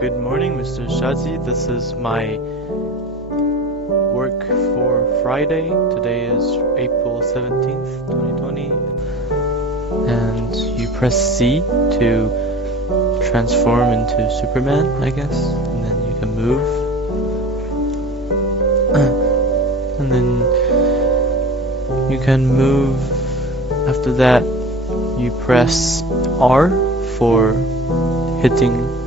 Good morning, Mr. Shazi. This is my work for Friday. Today is April 17th, 2020. And you press C to transform into Superman, I guess. And then you can move. And then you can move. After that, you press R for hitting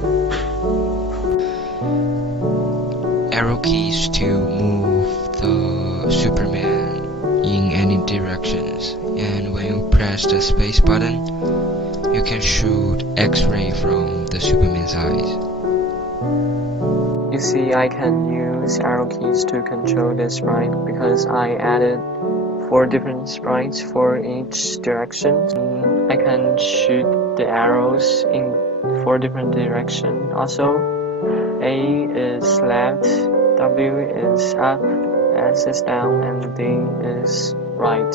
arrow keys to move the Superman in any directions, and when you press the space button, you can shoot X-ray from the Superman's eyes. You see, I can use arrow keys to control the sprite because I added 4 different sprites for each direction. I can shoot the arrows in 4 different directions. Also, A is left, W is up, S is down, and D is right.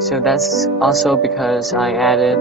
So that's also because I added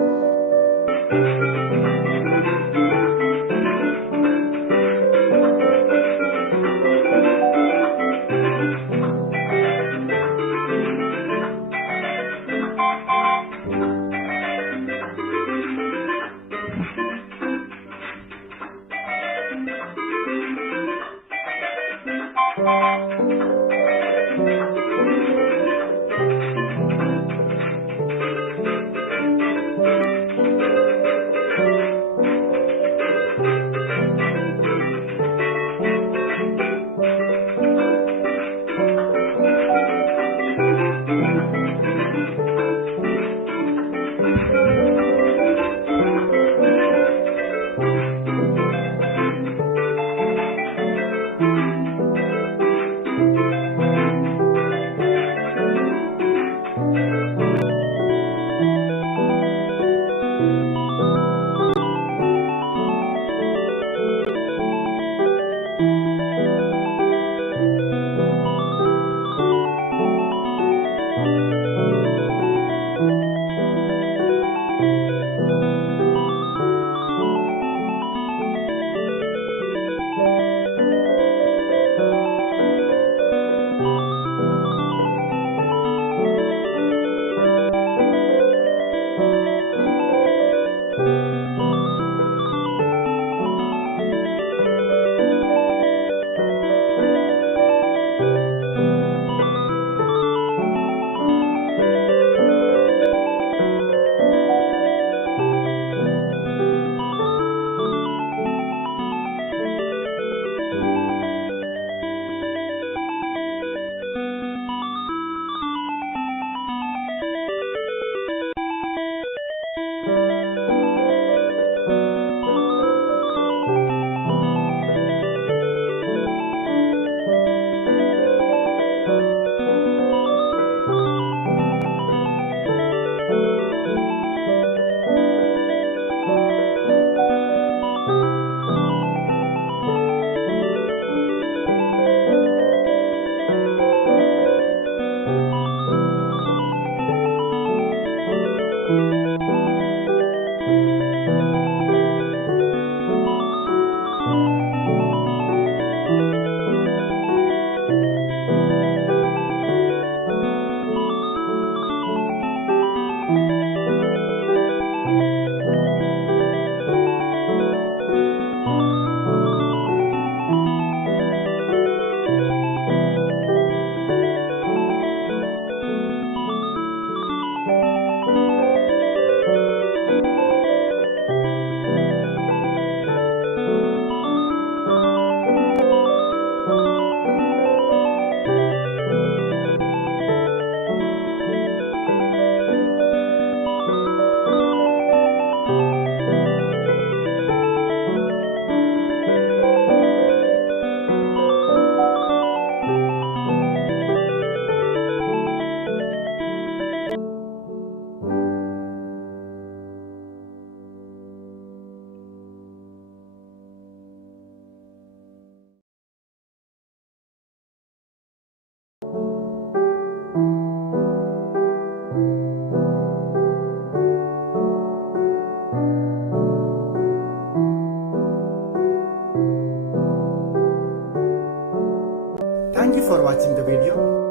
Thank you for watching the video.